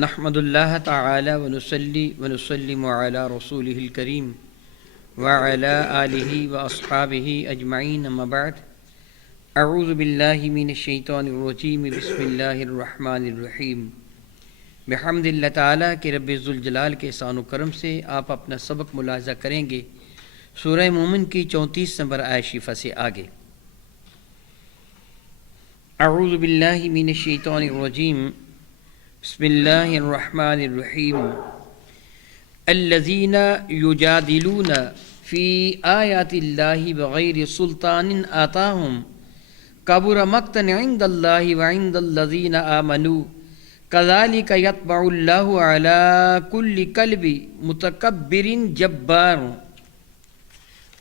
نحمد اللہ تعالی ونصلی ونسلم علی رسولہ الکریم وعلی آلہ واصحابہ اجمعین اما بعد اعوذ باللہ من الشیطان الرجیم بسم اللہ الرحمن الرحیم بحمد اللہ تعالیٰ کہ رب ذوالجلال کے احسان و کرم سے آپ اپنا سبق ملاحظہ کریں گے سورہ مومن کی 34 نمبر آیت شریفہ سے آگے۔ اعوذ باللہ من الشیطان الرجیم بسم اللہ الرحمن الرحیم الذین یجادلون فی آیات اللہ بغیر سلطان آتاہم کبر مقتا عند اللہ وعند الذین آمنوا کذالک یطبع اللہ علی کل قلب متکبر جبار۔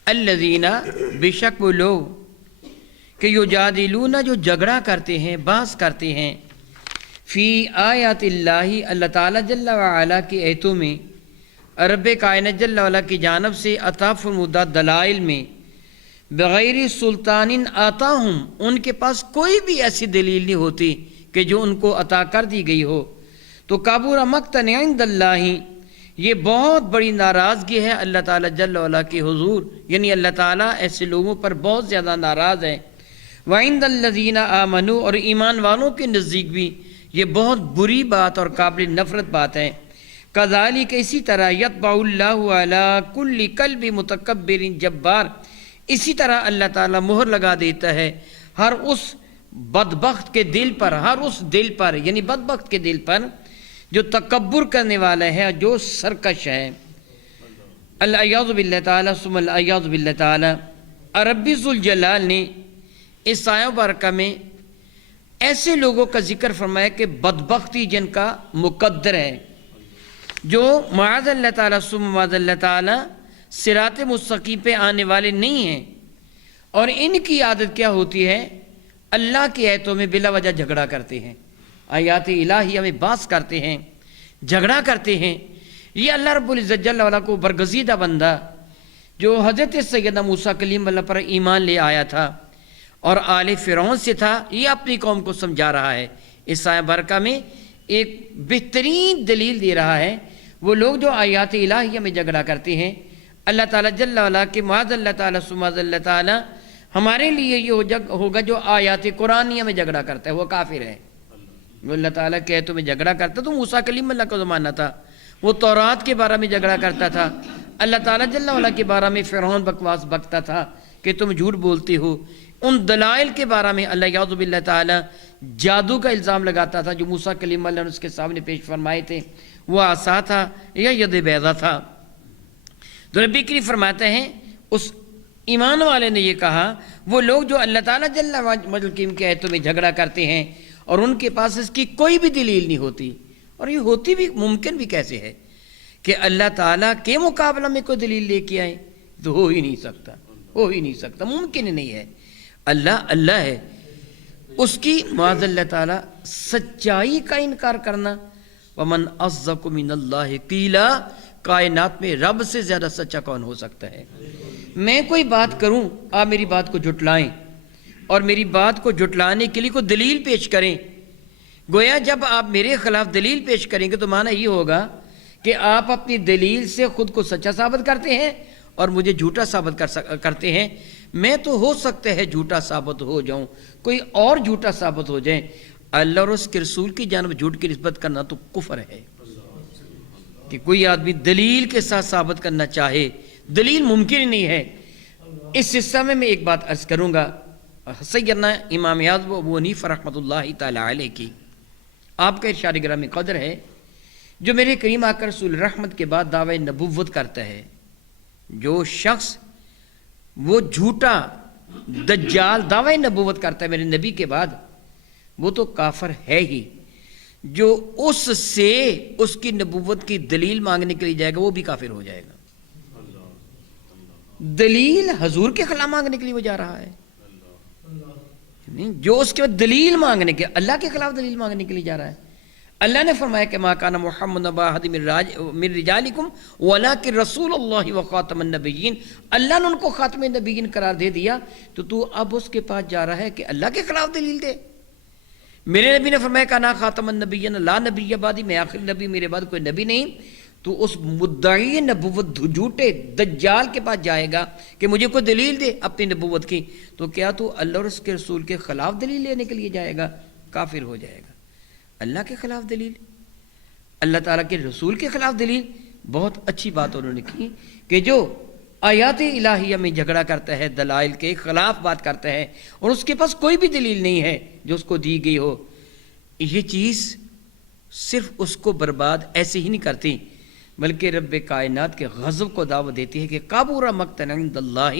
الذین بے شک وہ لوگ کہ یجادلون جو جھگڑا کرتے ہیں بحث کرتے ہیں فی آیات اللہ اللہ تعالیٰ جل وعلا کی ایتوں میں رب کائنات جل وعلا کی جانب سے عطا فرمودہ دلائل میں بغیر سلطان آتاہم ان کے پاس کوئی بھی ایسی دلیل نہیں ہوتی کہ جو ان کو عطا کر دی گئی ہو تو کبر مقتا عند اللہ یہ بہت بڑی ناراضگی ہے اللہ تعالیٰ جل وعلا کے حضور، یعنی اللہ تعالیٰ ایسے لوگوں پر بہت زیادہ ناراض ہے۔ وعند الذین آمنوا اور ایمان والوں کے نزدیک بھی یہ بہت بری بات اور قابل نفرت بات ہے۔ کذالک اسی طرح یطبع اللہ علی کل قلب متکبر جبار، اسی طرح اللہ تعالیٰ مہر لگا دیتا ہے ہر اس بدبخت کے دل پر، ہر اس دل پر یعنی بدبخت کے دل پر جو تکبر کرنے والا ہے، جو سرکش ہے۔ العیاذ باللہ تعالیٰ ثم العیاذ باللہ تعالیٰ۔ رب ذوالجلال نے اس آیہ مبارکہ میں ایسے لوگوں کا ذکر فرمایا کہ بدبختی جن کا مقدر ہے، جو معاذ اللہ تعالیٰ ثم معاذ اللہ تعالیٰ صراط مستقیم پہ آنے والے نہیں ہیں، اور ان کی عادت کیا ہوتی ہے؟ اللہ کی آیتوں میں بلا وجہ جھگڑا کرتے ہیں، آیات الہیہ میں بحث کرتے ہیں، جھگڑا کرتے ہیں۔ یہ اللہ رب العزت جل وعلا کو برگزیدہ بندہ جو حضرت سیدنا موسیٰ کلیم اللہ پر ایمان لے آیا تھا اور آل فرعون سے تھا، یہ اپنی قوم کو سمجھا رہا ہے۔ اس آیہ برکہ میں ایک بہترین دلیل دے رہا ہے۔ وہ لوگ جو آیات الہیہ میں جھگڑا کرتے ہیں، اللہ تعالیٰ جل وعلا کہ معاذ اللہ تعالیٰ ثم معاذ اللہ تعالیٰ، ہمارے لیے یہ ہوگا جو آیات قرآنیہ میں جھگڑا کرتا ہے وہ کافر ہے۔ وہ اللہ تعالیٰ کہ تو میں جھگڑا کرتا تو موسیٰ کلیم اللہ کا زمانہ تھا، وہ تورات کے بارے میں جھگڑا کرتا تھا، اللہ تعالیٰ جل وعلا کے بارے میں فرعون بکواس بکتا تھا کہ تم جھوٹ بولتے ہو۔ ان دلائل کے بارے میں اللہ یعوذ باللہ تعالیٰ جادو کا الزام لگاتا تھا جو موسیٰ کلیم اللہ نے اس کے سامنے پیش فرمائے تھے، وہ عصا تھا یا ید بیضا تھا۔ تو رب کریم فرماتے ہیں اس ایمان والے نے یہ کہا، وہ لوگ جو اللہ تعالیٰ جل وعلا کی آیتوں میں جھگڑا کرتے ہیں اور ان کے پاس اس کی کوئی بھی دلیل نہیں ہوتی، اور یہ ہوتی بھی ممکن بھی کیسے ہے کہ اللہ تعالیٰ کے مقابلہ میں کوئی دلیل لے کے آئے؟ تو ہو ہی نہیں سکتا، ہو ہی نہیں سکتا، ممکن ہی نہیں ہے۔ اللہ اللہ ہے، اس کی معاذ اللہ تعالیٰ سچائی کا انکار کرنا۔ ومن اصدق من اللہ قیلا، کائنات میں رب سے زیادہ سچا کون ہو سکتا ہے؟ میں کوئی بات کروں، آپ میری بات کو جھٹلائیں اور میری بات کو جھٹلانے کے لیے کوئی دلیل پیش کریں، گویا جب آپ میرے خلاف دلیل پیش کریں گے تو معنی یہ ہوگا کہ آپ اپنی دلیل سے خود کو سچا ثابت کرتے ہیں اور مجھے جھوٹا ثابت کرتے ہیں۔ میں تو ہو سکتا ہے جھوٹا ثابت ہو جاؤں، کوئی اور جھوٹا ثابت ہو جائے۔ اللہ اور اس کے رسول کی جانب جھوٹ کی نسبت کرنا تو کفر ہے کہ کوئی آدمی دلیل کے ساتھ ثابت کرنا چاہے، دلیل ممکن ہی نہیں ہے۔ اس سلسلے میں ایک بات عرض کروں گا، سیدنا امام اعظم ابو حنیفہ رحمۃ اللہ تعالی علیہ کی آپ کا ارشاد گرامی قدر ہے، جو میرے کریم آقا رسول رحمت کے بعد دعوی نبوت کرتا ہے، جو شخص وہ جھوٹا دجال دعوی نبوت کرتا ہے میرے نبی کے بعد، وہ تو کافر ہے ہی، جو اس سے اس کی نبوت کی دلیل مانگنے کے لیے جائے گا وہ بھی کافر ہو جائے گا۔ دلیل حضور کے خلاف مانگنے کے لیے وہ جا رہا ہے، جو اس کے بعد دلیل مانگنے کے، اللہ کے خلاف دلیل مانگنے کے لیے جا رہا ہے۔ اللہ نے فرمایا کہ ما کان محمد ابا احد من رجالکم ولکن رسول اللہ وخاتم النبیین، اللہ نے ان کو خاتم النبیین قرار دے دیا، تو اب اس کے پاس جا رہا ہے کہ اللہ کے خلاف دلیل دے۔ میرے نبی نے فرمایا کہ انا خاتم النبیین لا نبی بعدی، میں آخری نبی، میرے بعد کوئی نبی نہیں. تو اس مدعی نبوت جھوٹے دجال کے پاس جائے گا کہ مجھے کوئی دلیل دے اپنی نبوت کی، تو کیا تو اللہ اور اس کے رسول کے خلاف دلیل لینے کے لیے جائے گا؟ کافر ہو جائے گا. اللہ کے خلاف دلیل، اللہ تعالیٰ کے رسول کے خلاف دلیل. بہت اچھی بات انہوں نے کی کہ جو آیات الہیہ میں جھگڑا کرتا ہے، دلائل کے خلاف بات کرتا ہے، اور اس کے پاس کوئی بھی دلیل نہیں ہے جو اس کو دی گئی ہو، یہ چیز صرف اس کو برباد ایسے ہی نہیں کرتی، بلکہ رب کائنات کے غضب کو دعوت دیتی ہے کہ کابورا مقتن عند اللہ،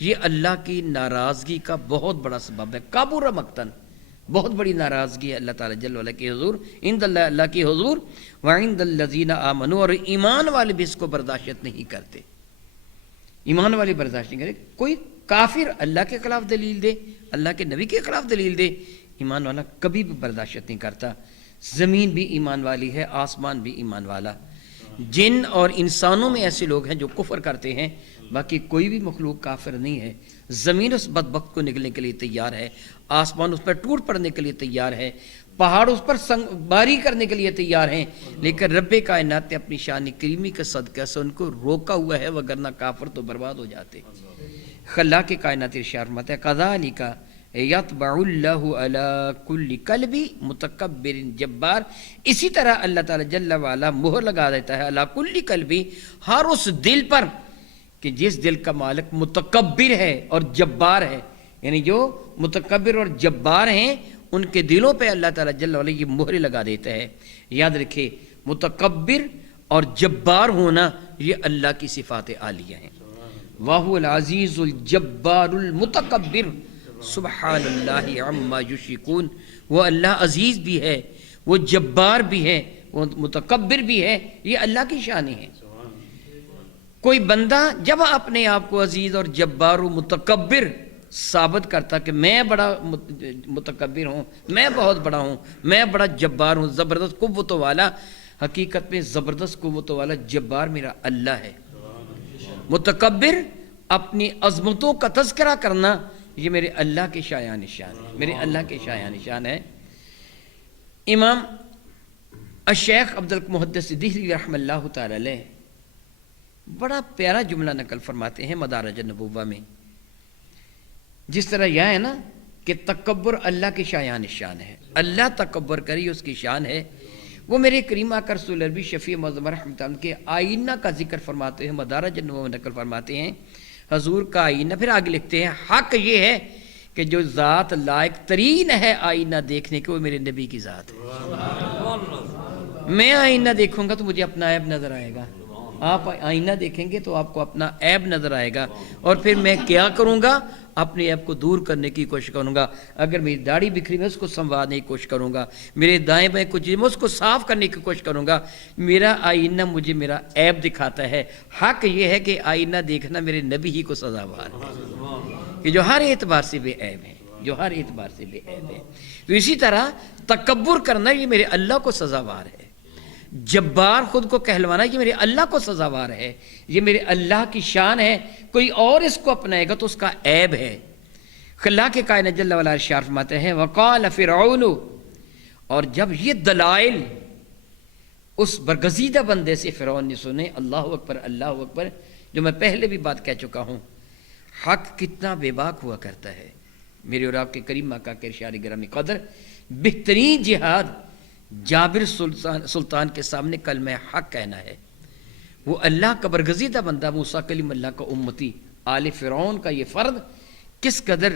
یہ اللہ کی ناراضگی کا بہت بڑا سبب ہے. کابورا مقتن، بہت بڑی ناراضگی ہے اللہ تعالیٰ جل وعلا کی حضور، عند اللہ، اللہ کی حضور، وعند الذین آمنوا، اور ایمان والے بھی اس کو برداشت نہیں کرتے. ایمان والے برداشت نہیں کرتے. کوئی کافر اللہ کے خلاف دلیل دے، اللہ کے نبی کے خلاف دلیل دے، ایمان والا کبھی بھی برداشت نہیں کرتا. زمین بھی ایمان والی ہے، آسمان بھی ایمان والا. جن اور انسانوں میں ایسے لوگ ہیں جو کفر کرتے ہیں، باقی کوئی بھی مخلوق کافر نہیں ہے. زمین اس بدبخت کو نگلنے کے لیے تیار ہے، آسمان اس پر ٹوٹ پڑنے کے لیے تیار ہے، پہاڑ اس پر باری کرنے کے لیے تیار ہیں، لیکن رب کائنات نے اپنی شان کریمی کے صدقہ سے ان کو روکا ہوا ہے، وگرنہ کافر تو برباد ہو جاتے. خلاق کائنات ارشاد فرماتا ہے کذالک یطبع اللہ علی کل قلب متکبر جبار، اسی طرح اللہ تعالیٰ جل وعلا مہر لگا دیتا ہے علی کل قلب، ہر اس دل پر کہ جس دل کا مالک متکبر ہے اور جبار ہے. یعنی جو متکبر اور جبار ہیں ان کے دلوں پہ اللہ تعالیٰ جل وعلا یہ مہر لگا دیتا ہے. یاد رکھے متکبر اور جبار ہونا یہ اللہ کی صفات عالیہ ہیں. وَهُوَ الْعَزِيزُ الْجَبَّارُ الْمُتَكَبِّرُ سبحان اللہ عما یشرکون. وہ اللہ عزیز بھی ہے، وہ جبار بھی ہے، وہ متکبر بھی ہے. یہ اللہ کی شان ہے. کوئی بندہ جب اپنے آپ کو عزیز اور جبار و متکبر ثابت کرتا کہ میں بڑا متکبر ہوں، میں بہت بڑا ہوں، میں بڑا جبار ہوں، زبردست قوت والا، حقیقت میں زبردست قوت والا جبار میرا اللہ ہے. متکبر اپنی عظمتوں کا تذکرہ کرنا یہ میرے اللہ کے شایان نشان ہے، میرے اللہ کے شایان نشان ہے. امام الشیخ عبد المحدث دہلوی رحمہ اللہ تعالی علیہ بڑا پیارا جملہ نقل فرماتے ہیں مدارج النبوہ میں. جس طرح یہ ہے نا کہ تکبر اللہ کی شایان نشان ہے، اللہ تکبر کری اس کی شان ہے. وہ میرے کریم آقا رسول عربی شفیع معظم رحمۃ اللہ کے آئینہ کا ذکر فرماتے ہیں، مدارج النبوہ میں نقل فرماتے ہیں حضور کا آئینہ. پھر آگے لکھتے ہیں حق یہ ہے کہ جو ذات لائق ترین ہے آئینہ دیکھنے کے وہ میرے نبی کی ذات ہے. میں آئینہ دیکھوں گا تو مجھے اپنا عیب نظر آئے گا، آپ آئینہ دیکھیں گے تو آپ کو اپنا عیب نظر آئے گا، اور پھر میں کیا کروں گا؟ اپنے عیب کو دور کرنے کی کوشش کروں گا. اگر میری داڑھی بکھری میں اس کو سنوارنے کی کوشش کروں گا، میرے دائیں بائیں کچھ میں اس کو صاف کرنے کی کوشش کروں گا. میرا آئینہ مجھے میرا عیب دکھاتا ہے. حق یہ ہے کہ آئینہ دیکھنا میرے نبی ہی کو سزاوار ہے کہ جو ہر اعتبار سے بے عیب ہے، جو ہر اعتبار سے بے عیب ہے. تو اسی طرح تکبر کرنا یہ میرے اللہ کو سزاوار ہے. جبار خود کو کہلوانا یہ میرے اللہ کو سزاوار ہے، یہ میرے اللہ کی شان ہے. کوئی اور اس کو اپنائے گا تو اس کا عیب ہے. خلاق کائنات جل وعلا ارشاد فرماتے ہیں وقال فرعون، اور جب یہ دلائل اس برگزیدہ بندے سے فرعون نے سنے، اللہ اکبر اللہ اکبر، جو میں پہلے بھی بات کہہ چکا ہوں، حق کتنا بے باک ہوا کرتا ہے. میرے اور آپ کے کریم آقا کے ارشاد گرامی قدر، بہترین جہاد جابر سلطان کے سامنے کلمہ حق کہنا ہے. وہ اللہ کا برگزیدہ بندہ موسیٰ کلیم اللہ کا امتی آل فرعون کا یہ فرد کس قدر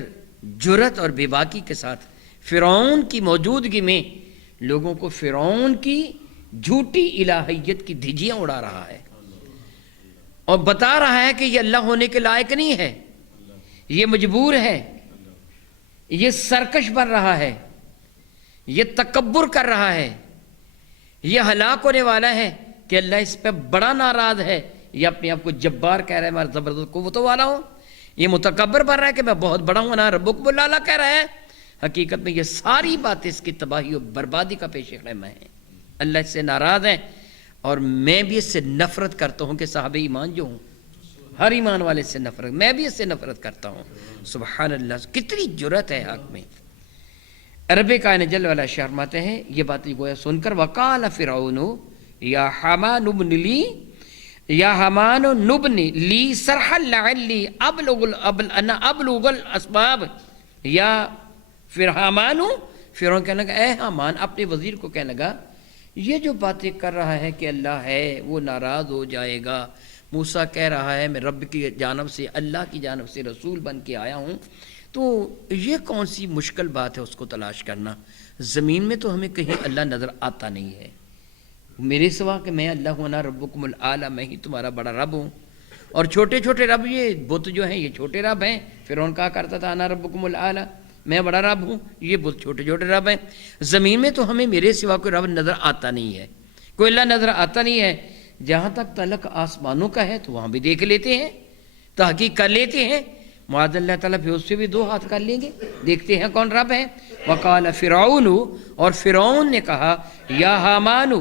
جرأت اور بے باکی کے ساتھ فرعون کی موجودگی میں لوگوں کو فرعون کی جھوٹی الہیت کی دھجیاں اڑا رہا ہے اور بتا رہا ہے کہ یہ اللہ ہونے کے لائق نہیں ہے، یہ مجبور ہے، یہ سرکش بن رہا ہے، یہ تکبر کر رہا ہے، یہ ہلاک ہونے والا ہے کہ اللہ اس پہ بڑا ناراض ہے. یہ اپنے آپ کو جبار کہہ رہا ہے، میں زبردست قوت والا ہوں. یہ متکبر بن رہا ہے کہ میں بہت بڑا ہوں، نا ربکم الاعلی کہہ رہا ہے. حقیقت میں یہ ساری باتیں اس کی تباہی و بربادی کا پیش خیمہ ہیں. اللہ اس سے ناراض ہے اور میں بھی اس سے نفرت کرتا ہوں کہ صاحب ایمان جو ہوں، ہر ایمان والے سے نفرت، میں بھی اس سے نفرت کرتا ہوں. سبحان اللہ، کتنی جرأت ہے حق میں. رب کائنات جل وعلا فرماتے ہیں یہ باتیں گویا سن کر وقال فرعون یا حمان ابن لی یا حمان نبن لی سرحا لعلی ابلغ الاسباب یا فرعون کہنے لگا اے حمان اپنے وزیر کو کہنے لگا یہ جو باتیں کر رہا ہے کہ اللہ ہے وہ ناراض ہو جائے گا، موسیٰ کہہ رہا ہے میں رب کی جانب سے اللہ کی جانب سے رسول بن کے آیا ہوں، تو یہ کون سی مشکل بات ہے اس کو تلاش کرنا؟ زمین میں تو ہمیں کہیں اللہ نظر آتا نہیں ہے، میرے سوا کہ میں اللہ ہوں انا ربکم الاعلی، میں ہی تمہارا بڑا رب ہوں، اور چھوٹے چھوٹے رب یہ بت جو ہیں یہ چھوٹے رب ہیں، فرعون کہا کرتا تھا انا ربکم الاعلی میں بڑا رب ہوں، یہ بت چھوٹے چھوٹے رب ہیں، زمین میں تو ہمیں میرے سوا کوئی رب نظر آتا نہیں ہے، کوئی اللہ نظر آتا نہیں ہے، جہاں تک تعلق آسمانوں کا ہے تو وہاں بھی دیکھ لیتے ہیں، تحقیق کر لیتے ہیں، معاذ اللہ تعالیٰ پھر اس سے بھی دو ہاتھ کر لیں گے، دیکھتے ہیں کون رب ہے۔ وقال فرعون، اور فرعون نے کہا یا حامان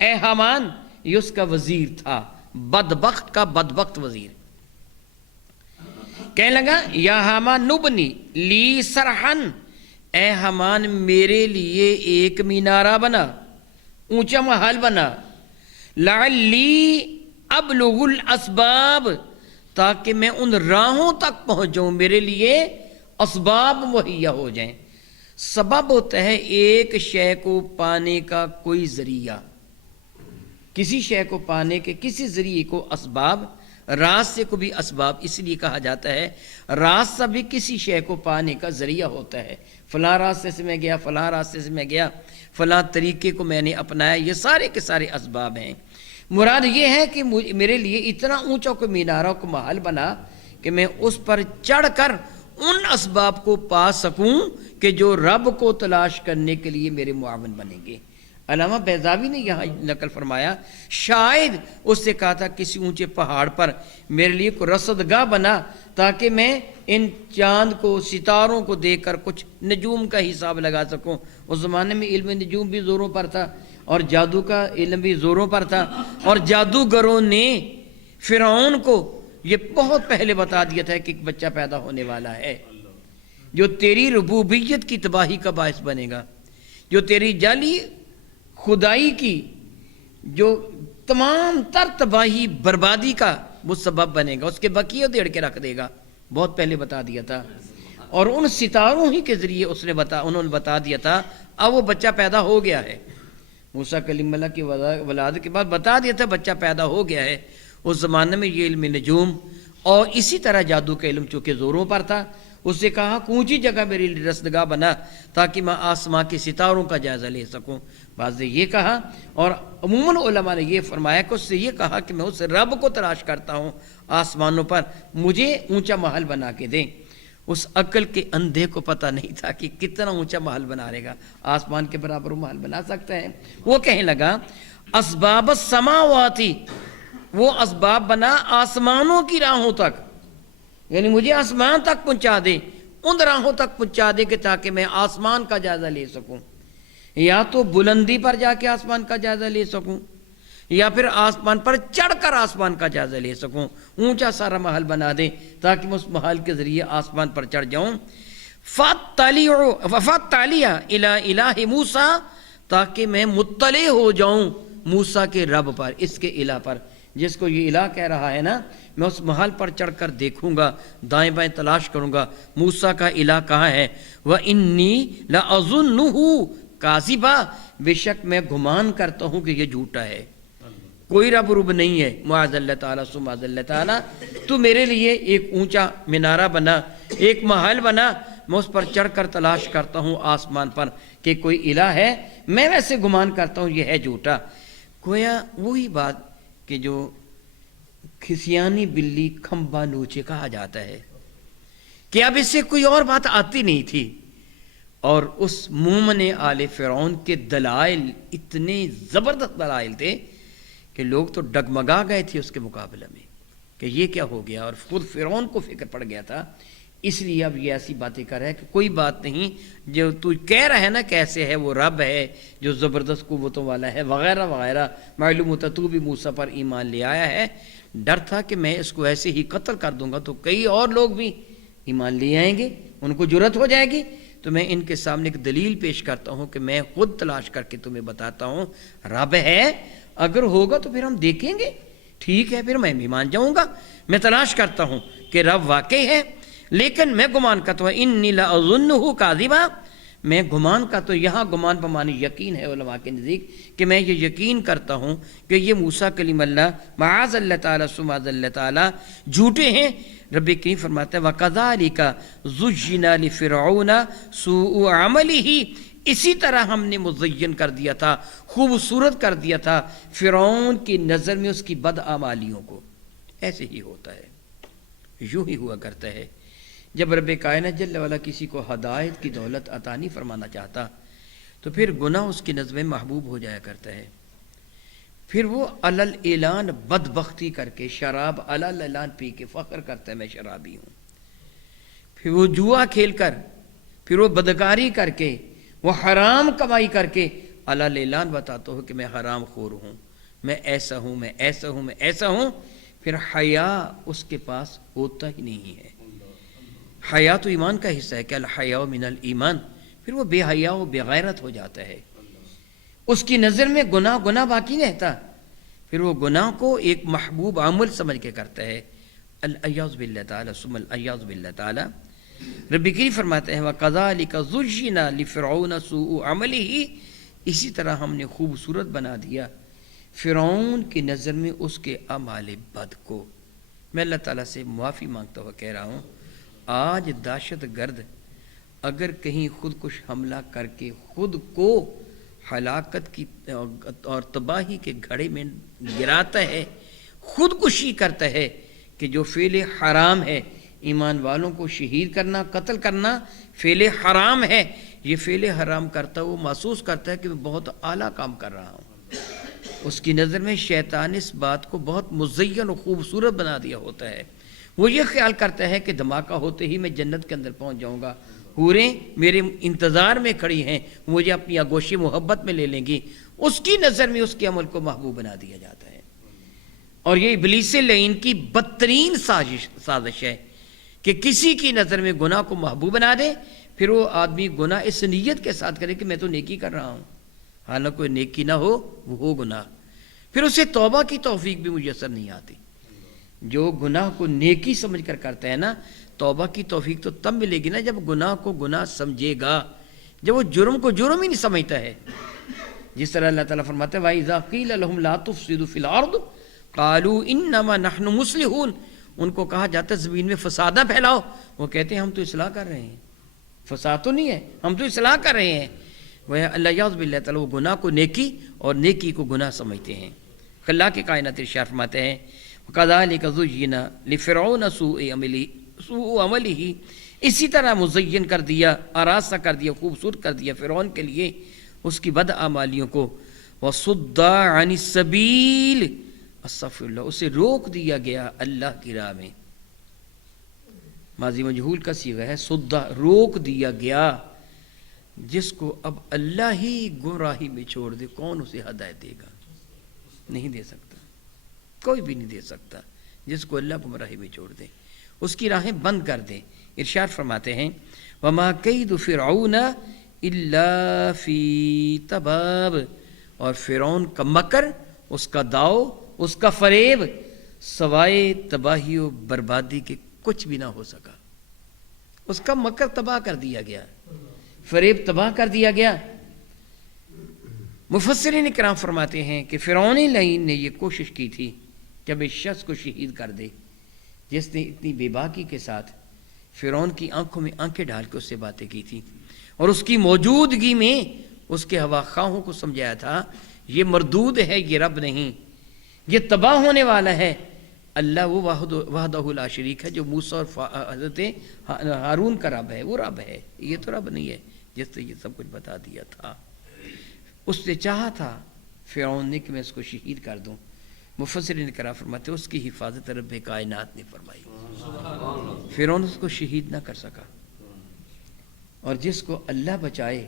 اے حامان، یہ اس کا وزیر تھا، بدبخت کا بدبخت وزیر، کہنے لگا یا حامان نبنی لی سرحن، اے حامان میرے لیے ایک مینارہ بنا، اونچا محل بنا، لعلی ابلغ الاسباب، تاکہ میں ان راہوں تک پہنچ جاؤں، میرے لیے اسباب مہیا ہو جائیں۔ سبب ہوتا ہے ایک شے کو پانے کا کوئی ذریعہ، کسی شے کو پانے کے کسی ذریعے کو اسباب، راستے کو بھی اسباب اس لیے کہا جاتا ہے، راستہ بھی کسی شے کو پانے کا ذریعہ ہوتا ہے، فلاں راستے سے میں گیا، فلاں راستے سے میں گیا، فلاں طریقے کو میں نے اپنایا، یہ سارے کے سارے اسباب ہیں۔ مراد یہ ہے کہ میرے لیے اتنا اونچا کوئی مینارہ کو محل بنا کہ میں اس پر چڑھ کر ان اسباب کو پا سکوں کہ جو رب کو تلاش کرنے کے لیے میرے معاون بنیں گے۔ علامہ بیضاوی نے یہاں نقل فرمایا شاید اس سے کہا تھا کسی اونچے پہاڑ پر میرے لیے کوئی رصدگاہ بنا تاکہ میں ان چاند کو ستاروں کو دیکھ کر کچھ نجوم کا حساب لگا سکوں۔ اس زمانے میں علم نجوم بھی زوروں پر تھا اور جادو کا علم بھی زوروں پر تھا، اور جادوگروں نے فرعون کو یہ بہت پہلے بتا دیا تھا کہ ایک بچہ پیدا ہونے والا ہے جو تیری ربوبیت کی تباہی کا باعث بنے گا، جو تیری جعلی خدائی کی جو تمام تر تباہی بربادی کا وہ سبب بنے گا، اس کے بقیہ دیڑ کے رکھ دے گا، بہت پہلے بتا دیا تھا۔ اور ان ستاروں ہی کے ذریعے انہوں نے بتا دیا تھا، اب وہ بچہ پیدا ہو گیا ہے، موسیٰ کلیم اللہ کی ولادت کے بعد بتا دیا تھا بچہ پیدا ہو گیا ہے۔ اس زمانے میں یہ علم نجوم اور اسی طرح جادو کا علم چونکہ زوروں پر تھا، اس سے کہا اونچی جگہ میری رصدگاہ بنا تاکہ میں آسمان کے ستاروں کا جائزہ لے سکوں۔ بعض نے یہ کہا، اور عموماً علماء نے یہ فرمایا کہ اس سے یہ کہا کہ میں اس رب کو تلاش کرتا ہوں آسمانوں پر، مجھے اونچا محل بنا کے دیں۔ اس عقل کے اندھے کو پتہ نہیں تھا کہ کتنا اونچا محل بنا رہے گا، آسمان کے برابر وہ محل بنا سکتا ہے۔ وہ کہنے لگا اسباب السماواتی، وہ اسباب بنا آسمانوں کی راہوں تک، یعنی مجھے آسمان تک پہنچا دے، ان راہوں تک پہنچا دے کہ تاکہ میں آسمان کا جائزہ لے سکوں، یا تو بلندی پر جا کے آسمان کا جائزہ لے سکوں، یا پھر آسمان پر چڑھ کر آسمان کا جائزہ لے سکوں، اونچا سارا محل بنا دے تاکہ میں اس محل کے ذریعے آسمان پر چڑھ جاؤں۔ فَاطَّلِعَ إِلَىٰ إِلَٰهِ مُوسَىٰ، تاکہ میں مطلع ہو جاؤں موسیٰ کے رب پر، اس کے الہ پر، جس کو یہ الہ کہہ رہا ہے نا، میں اس محل پر چڑھ کر دیکھوں گا، دائیں بائیں تلاش کروں گا موسیٰ کا الہ کہاں ہے۔ وَإِنِّي لَأَظُنُّهُ كَاذِبًا، بے شک میں گمان کرتا ہوں کہ یہ جھوٹا ہے، کوئی رب رب نہیں ہے، معاذ اللہ تعالیٰ سو معاذ اللہ تعالیٰ، تو میرے لیے ایک اونچا مینارہ بنا، ایک محل بنا، میں اس پر چڑھ کر تلاش کرتا ہوں آسمان پر کہ کوئی الہ ہے، میں ویسے گمان کرتا ہوں یہ ہے جھوٹا۔ گویا وہی بات کہ جو کھسیانی بلی کھمبا نوچے کہا جاتا ہے کہ اب اس سے کوئی اور بات آتی نہیں تھی، اور اس مومن آل فرعون کے دلائل اتنے زبردست دلائل تھے کہ لوگ تو ڈگمگا گئے تھے اس کے مقابلے میں کہ یہ کیا ہو گیا، اور خود فرعون کو فکر پڑ گیا تھا، اس لیے اب یہ ایسی باتیں کر رہا ہے کہ کوئی بات نہیں، جو تو کہہ رہا ہے نا کیسے ہے وہ رب ہے جو زبردست قوتوں والا ہے وغیرہ وغیرہ، معلوم ہوتا تو بھی موسیٰ پر ایمان لے آیا ہے، ڈر تھا کہ میں اس کو ایسے ہی قتل کر دوں گا تو کئی اور لوگ بھی ایمان لے آئیں گے، ان کو جرت ہو جائے گی، تو میں ان کے سامنے ایک دلیل پیش کرتا ہوں کہ میں خود تلاش کر کے تمہیں بتاتا ہوں رب ہے، اگر ہوگا تو پھر ہم دیکھیں گے، ٹھیک ہے پھر میں بھی مان جاؤں گا، میں تلاش کرتا ہوں کہ رب واقعی ہے، لیکن میں گمان کرتا ہوں انی لاظنہ کاذبا، میں گمان کا تو یہاں گمان بمانی یقین ہے علماء کے نزدیک کہ میں یہ یقین کرتا ہوں کہ یہ موسیٰ کلیم اللہ معاذ اللہ تعالیٰ سماذ اللہ تعالیٰ جھوٹے ہیں۔ رب کریم فرماتا ہے وَكَذَلِكَ زُجِّنَ لِفِرْعَوْنَ سُوءُ عَمَلِهِ، اسی طرح ہم نے مزین کر دیا تھا، خوبصورت کر دیا تھا فرعون کی نظر میں اس کی بدعمالیوں کو۔ ایسے ہی ہوتا ہے، یوں ہی ہوا کرتا ہے۔ جب رب کائنات جل وعلا کسی کو ہدایت کی دولت عطا نہیں فرمانا چاہتا تو پھر گناہ اس کی نظر میں محبوب ہو جایا کرتا ہے، پھر وہ علل اعلان بدبختی کر کے شراب علل اعلان پی کے فخر کرتا ہے میں شرابی ہوں، پھر وہ جوا کھیل کر، پھر وہ بدکاری کر کے، وہ حرام کمائی کر کے علل اعلان بتاتا ہو کہ میں حرام خور ہوں، میں ایسا ہوں، میں ایسا ہوں، میں ایسا ہوں، پھر حیا اس کے پاس ہوتا ہی نہیں ہے۔ حیا تو ایمان کا حصہ ہے کہ الحیاء من الایمان، پھر وہ بے حیا و بے غیرت ہو جاتا ہے، اس کی نظر میں گناہ باقی رہتا، پھر وہ گناہ کو ایک محبوب عمل سمجھ کے کرتا ہے۔ الیاذ باللہ تعالی ثم الیاذ باللہ تعالی۔ رب کریم فرماتے ہیں وَكَذَلِكَ زُجِّنَ لِفِرْعَوْنَ سُوءُ عَمَلِهِ، اسی طرح ہم نے خوبصورت بنا دیا فرعون کی نظر میں اس کے اعمال بد کو۔ میں اللہ تعالیٰ سے معافی مانگتا ہوا کہہ رہا ہوں، آج دہشت گرد اگر کہیں خودکش حملہ کر کے خود کو ہلاکت کی اور تباہی کے گھڑے میں گراتا ہے، خودکشی کرتا ہے کہ جو فعل حرام ہے، ایمان والوں کو شہید کرنا، قتل کرنا فعل حرام ہے، یہ فعل حرام کرتا ہے وہ محسوس کرتا ہے کہ میں بہت اعلیٰ کام کر رہا ہوں، اس کی نظر میں شیطان اس بات کو بہت مزین و خوبصورت بنا دیا ہوتا ہے، وہ یہ خیال کرتا ہے کہ دھماکہ ہوتے ہی میں جنت کے اندر پہنچ جاؤں گا، حوریں میرے انتظار میں کھڑی ہیں، مجھے اپنی آغوش محبت میں لے لیں گی، اس کی نظر میں اس کے عمل کو محبوب بنا دیا جاتا ہے۔ اور یہ ابلیس لعین کی بدترین سازش ہے کہ کسی کی نظر میں گناہ کو محبوب بنا دے، پھر وہ آدمی گناہ اس نیت کے ساتھ کرے کہ میں تو نیکی کر رہا ہوں، حالانکہ کوئی نیکی نہ ہو وہ ہو گناہ، پھر اسے توبہ کی توفیق بھی میسر نہیں آتی۔ جو گناہ کو نیکی سمجھ کر کرتا ہے نا، توبہ کی توفیق تو تب ملے گی نا جب گناہ کو گناہ سمجھے گا، جب وہ جرم کو جرم ہی نہیں سمجھتا ہے۔ جس طرح اللہ تعالیٰ فرماتا ہے وَإِذَا قِيلَ لَهُمْ لَا تُفْسِدُوا فِي الْأَرْضِ قَالُوا إِنَّمَا نَحْنُ مُصْلِحُونَ، ان کو کہا جاتا ہے زمین میں فساد نہ پھیلاؤ، وہ کہتے ہیں ہم تو اصلاح کر رہے ہیں، فساد تو نہیں ہے، ہم تو اصلاح کر رہے ہیں۔ وہ اللہ یعوذ باللہ تعالیٰ وہ گناہ کو نیکی اور نیکی کو گناہ سمجھتے ہیں۔ اللہ کے کائنات ارشاد فرماتے ہیں وَكَذَلِكَ زُجِّنَ لِفِرْعَوْنَ سُوءُ عَمَلِهِ، اسی طرح مزین کر دیا، آراستہ کر دیا، خوبصورت کر دیا فرعون کے لیے اس کی بد اعمالیوں کو۔ وَصُدَّ عَنِ السَّبِيلِ، استغفر اللہ، اسے روک دیا گیا اللہ کی راہ میں، ماضی مجہول کا صیغہ ہے، صدّ روک دیا گیا، جس کو اب اللہ ہی گمراہی میں چھوڑ دے کون اسے ہدایت دے گا؟ نہیں دے سکتا، کوئی بھی نہیں دے سکتا، جس کو اللہ گمراہی میں چھوڑ دے اس کی راہیں بند کر دے۔ ارشاد فرماتے ہیں وَمَا كَيْدُ فِرْعَوْنَ إِلَّا فِي تَبَابٍ، اور فرعون کا مکر، اس کا داؤ، اس کا فریب سوائے تباہی و بربادی کے کچھ بھی نہ ہو سکا، اس کا مکر تباہ کر دیا گیا، فریب تباہ کر دیا گیا۔ مفسرین کرام فرماتے ہیں کہ فرعون لعین نے یہ کوشش کی تھی کہ اب اس شخص کو شہید کر دے جس نے اتنی بے باکی کے ساتھ فرعون کی آنکھوں میں آنکھیں ڈال کے اس سے باتیں کی تھی، اور اس کی موجودگی میں اس کے ہوا خواہوں کو سمجھایا تھا یہ مردود ہے، یہ رب نہیں، یہ تباہ ہونے والا ہے۔ اللہ وہ وحدہ لا شریک ہے جو موسیٰ اور حضرت ہارون کا رب ہے، وہ رب ہے، یہ تو رب نہیں ہے جس نے یہ سب کچھ بتا دیا تھا۔ اس نے چاہا تھا فرعون نے کہ میں اس کو شہید کر دوں، مفسرین کرام فرماتے اس کی حفاظت رب کائنات نے فرمائی، فرعون اس کو شہید نہ کر سکا، اور جس کو اللہ بچائے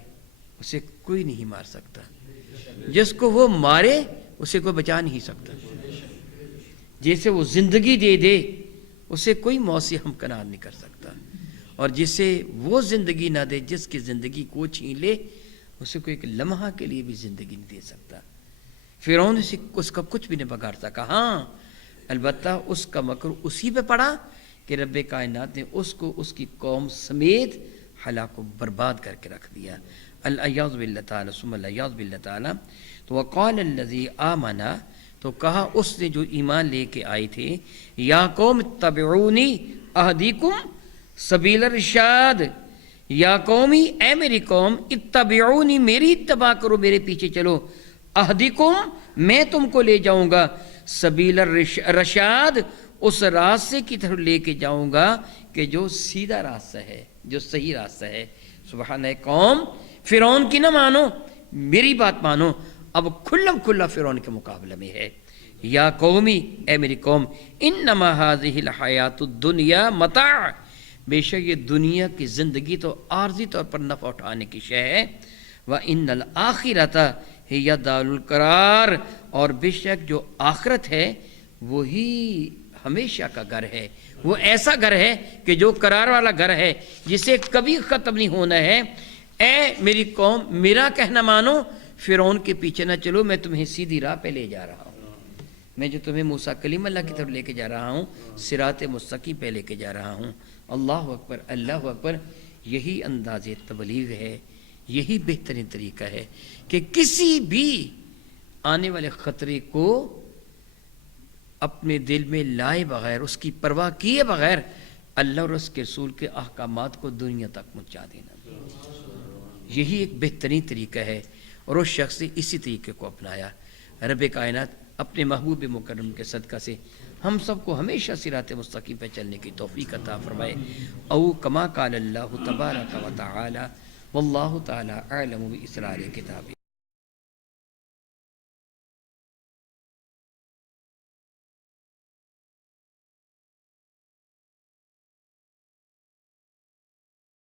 اسے کوئی نہیں مار سکتا، جس کو وہ مارے اسے کوئی بچا نہیں سکتا، جیسے وہ زندگی دے دے اسے کوئی موت سے ہمکنار نہیں کر سکتا، اور جسے وہ زندگی نہ دے جس کی زندگی کو چھین لے، اسے کو ایک لمحہ کے لیے بھی زندگی نہیں دے سکتا۔ فرعون اس کا کچھ بھی نہیں بگاڑ سکا۔ ہاں البتہ اس کا مکر اسی پہ پڑا کہ رب کائنات نے اس کو اس کی قوم سمیت ہلاک و برباد کر کے رکھ دیا۔ الیاذ باللہ تعالی ثم الیاذ باللہ تعالی۔ تو وقال الذی آمن، تو کہا اس نے جو ایمان لے کے آئے تھے، یا قوم اتبعونی اہدیکم سبیل الرشاد، یا قومی اے میری قوم اتبعونی میری اتباع کرو، میرے پیچھے چلو، اہدیکم میں تم کو لے جاؤں گا، سبیل الرشاد اس راستے کی طرف لے کے جاؤں گا کہ جو سیدھا راستہ ہے، جو صحیح راستہ ہے۔ سبحان ہے، قوم فرعون کی نہ مانو، میری بات مانو۔ اب کھلم کھلا فرعون کے مقابلے میں ہے، یا قومی اے میری قوم انما هذه الحیات الدنیا متاع، بے شک یہ دنیا کی زندگی تو عارضی طور پر نفع اٹھانے کی شے ہے، وَإِنَّ الْآخِرَةَ هِيَ دَارُ الْقَرَارِ، اور بے شک جو آخرت ہے وہی ہمیشہ کا گھر ہے، وہ ایسا گھر ہے کہ جو قرار والا گھر ہے جسے کبھی ختم نہیں ہونا ہے۔ اے میری قوم میرا کہنا مانو، فرعون کے پیچھے نہ چلو، میں تمہیں سیدھی راہ پہ لے جا رہا ہوں، میں جو تمہیں موسیٰ کلیم اللہ کی طرف لے کے جا رہا ہوں، صراط مستقیم پہ لے کے جا رہا ہوں۔ اللہ اکبر، اللہ اکبر۔ یہی انداز تبلیغ ہے، یہی بہترین طریقہ ہے کہ کسی بھی آنے والے خطرے کو اپنے دل میں لائے بغیر، اس کی پرواہ کیے بغیر اللہ اور اس کے رسول کے احکامات کو دنیا تک پہنچا دینا، یہی ایک بہترین طریقہ ہے۔ اور اس شخص نے اسی طریقے کو اپنایا۔ رب کائنات اپنے محبوب مکرم کے صدقہ سے ہم سب کو ہمیشہ صراط مستقیم پہ چلنے کی توفیق عطا فرمائے۔ او کما قال اللہ تبارک و تعالی، واللہ تعالی اعلم باسرار کتابہ۔